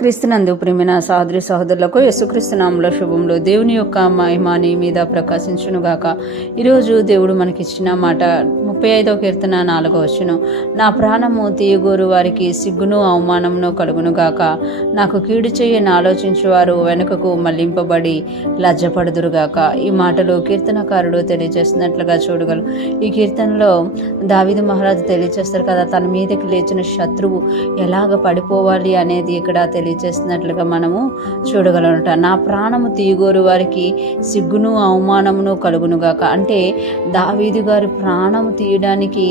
క్రీస్తునందు ప్రియమైన సహోదరి సహోదరులకు యేసుక్రీస్తు నామములో శుభములు. దేవుని యొక్క మహిమ నీ మీద ప్రకాశించునుగాక. ఈరోజు దేవుడు మనకిచ్చిన మాట 35వ కీర్తన 4వ వచనం. నా ప్రాణము తీయగోరు వారికి సిగ్గును అవమానమును కలుగునుగాక. నాకు కీడు చేయని ఆలోచించువారు వెనుకకు మళ్లింపబడి లజ్జపడుదురుగాక. ఈ మాటలు కీర్తనకారుడు తెలియజేస్తున్నట్లుగా చూడగలరు. ఈ కీర్తనలో దావీదు మహారాజు తెలియజేస్తారు కదా, తన మీదకి లేచిన శత్రువు ఎలాగ పడిపోవాలి అనేది ఇక్కడ తెలియజేస్తున్నట్లుగా మనము చూడగలనట. నా ప్రాణము తీయగోరు వారికి సిగ్గును అవమానమును కలుగునుగాక. అంటే దావీదు గారి ప్రాణము తీయడానికి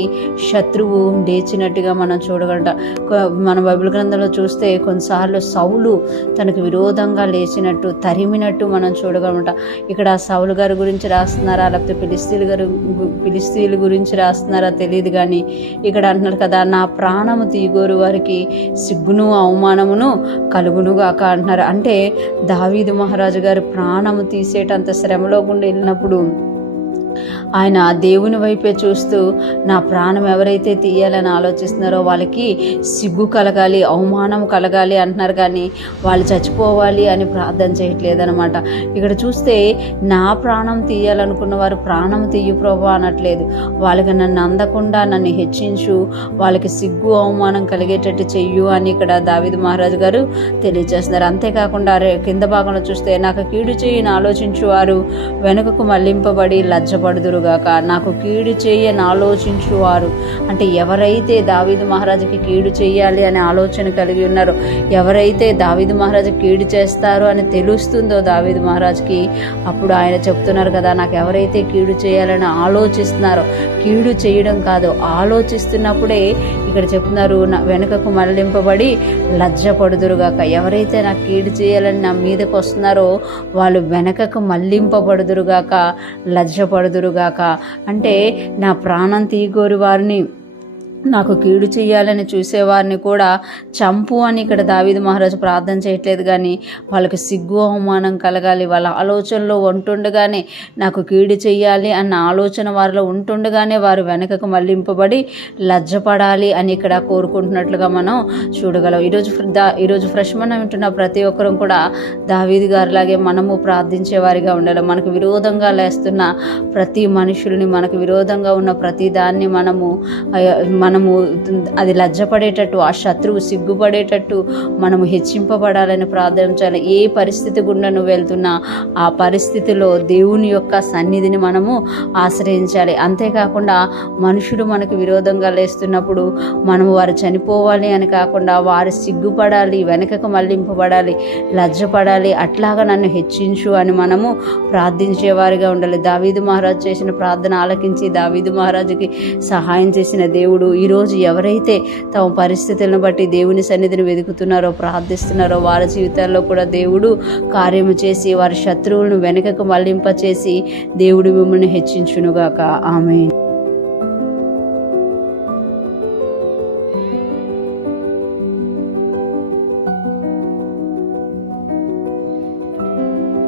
శత్రువు లేచినట్టుగా మనం చూడగలట. మన బైబిల్ గ్రంథంలో చూస్తే కొన్నిసార్లు సౌలు తనకు విరోధంగా లేచినట్టు తరిమినట్టు మనం చూడగలమట. ఇక్కడ సౌలు గారి గురించి రాస్తున్నారా, లేకపోతే ఫిలిస్తీయుల గురించి రాస్తున్నారా తెలియదు, కానీ ఇక్కడ అంటున్నారు కదా, నా ప్రాణము తీయగోరు వారికి సిగ్గును అవమానమును కలుగునుగాక అంటున్నారు. అంటే దావీదు మహారాజు గారి ప్రాణము తీసేటంత శ్రమలో గుండా వెళ్ళినప్పుడు ఆయన దేవుని వైపే చూస్తూ నా ప్రాణం ఎవరైతే తీయాలని ఆలోచిస్తున్నారో వాళ్ళకి సిగ్గు కలగాలి, అవమానం కలగాలి అంటున్నారు, కానీ వాళ్ళు చచ్చిపోవాలి అని ప్రార్థన చేయట్లేదనమాట. ఇక్కడ చూస్తే నా ప్రాణం తీయాలనుకున్న వారు ప్రాణం తీయు ప్రభు అనట్లేదు. వాళ్ళకి నన్ను అందకుండా నన్ను హెచ్చించు, వాళ్ళకి సిగ్గు అవమానం కలిగేటట్టు చెయ్యు అని ఇక్కడ దావీదు మహారాజు గారు తెలియజేస్తున్నారు. అంతేకాకుండా కింద భాగంలో చూస్తే నాకు కీడు చేయని ఆలోచించు వారు వెనుకకు మళ్లింపబడి లజ్జపడుదురుగాక. నాకు కీడు చేయని ఆలోచించువారు అంటే ఎవరైతే దావీదు మహారాజుకి కీడు చేయాలి అనే ఆలోచన కలిగి ఉన్నారో, ఎవరైతే దావీదు మహారాజు కీడు చేస్తారో అని తెలుస్తుందో దావీదు మహారాజుకి, అప్పుడు ఆయన చెప్తున్నారు కదా, నాకు ఎవరైతే కీడు చేయాలని ఆలోచిస్తున్నారో, కీడు చేయడం కాదు ఆలోచిస్తున్నప్పుడే ఇక్కడ చెప్తున్నారు, వెనుకకు మళ్లింపబడి లజ్జపడుదురుగాక. ఎవరైతే నాకు కీడు చేయాలని నా మీదకి వస్తున్నారో వాళ్ళు వెనకకు మళ్లింపబడుదురుగాక, లజ్జపడుదురుగాక. అంటే నా ప్రాణం తీయగోరు వారిని, నాకు కీడు చేయాలని చూసేవారిని కూడా చంపు అని ఇక్కడ దావీదు మహారాజు ప్రార్థన చేయట్లేదు, కానీ వాళ్ళకి సిగ్గు అవమానం కలగాలి. వాళ్ళ ఆలోచనలో ఉంటుండగానే నాకు కీడు చేయాలి అన్న ఆలోచన వారిలో ఉంటుండగానే వారు వెనకకు మళ్లింపబడి లజ్జపడాలి అని ఇక్కడ కోరుకుంటున్నట్లుగా మనం చూడగలం. ఈరోజు ఫ్రెష్ మనం వింటున్న ప్రతి ఒక్కరూ కూడా దావీదు గారిలాగే మనము ప్రార్థించే వారిగా ఉండాలి. మనకు విరోధంగా లేస్తున్న ప్రతి మనుషుల్ని, మనకు విరోధంగా ఉన్న ప్రతి దాన్ని మనము అది లజ్జపడేటట్టు, ఆ శత్రువు సిగ్గుపడేటట్టు మనము హెచ్చింపబడాలని ప్రార్థించాలి. ఏ పరిస్థితి గుండా నువ్వు వెళ్తున్నా ఆ పరిస్థితిలో దేవుని యొక్క సన్నిధిని మనము ఆశ్రయించాలి. అంతేకాకుండా మనుషులు మనకు విరోధంగా లేస్తున్నప్పుడు మనము వారు చనిపోవాలి అని కాకుండా వారు సిగ్గుపడాలి, వెనకకు మళ్లింపబడాలి, లజ్జపడాలి, అట్లాగా నన్ను హెచ్చించు అని మనము ప్రార్థించేవారిగా ఉండాలి. దావీదు మహారాజు చేసిన ప్రార్థన ఆలకించి దావీదు మహారాజుకి సహాయం చేసిన దేవుడు ఈరోజు ఎవరైతే తమ పరిస్థితులను బట్టి దేవుని సన్నిధిని వెతుకుతున్నారో, ప్రార్థిస్తున్నారో, వారి జీవితాల్లో కూడా దేవుడు కార్యము చేసి వారి శత్రువులను వెనుకకు మళ్లింపచేసి దేవుడు మిమ్మల్ని హెచ్చించునుగాక. ఆమేన్.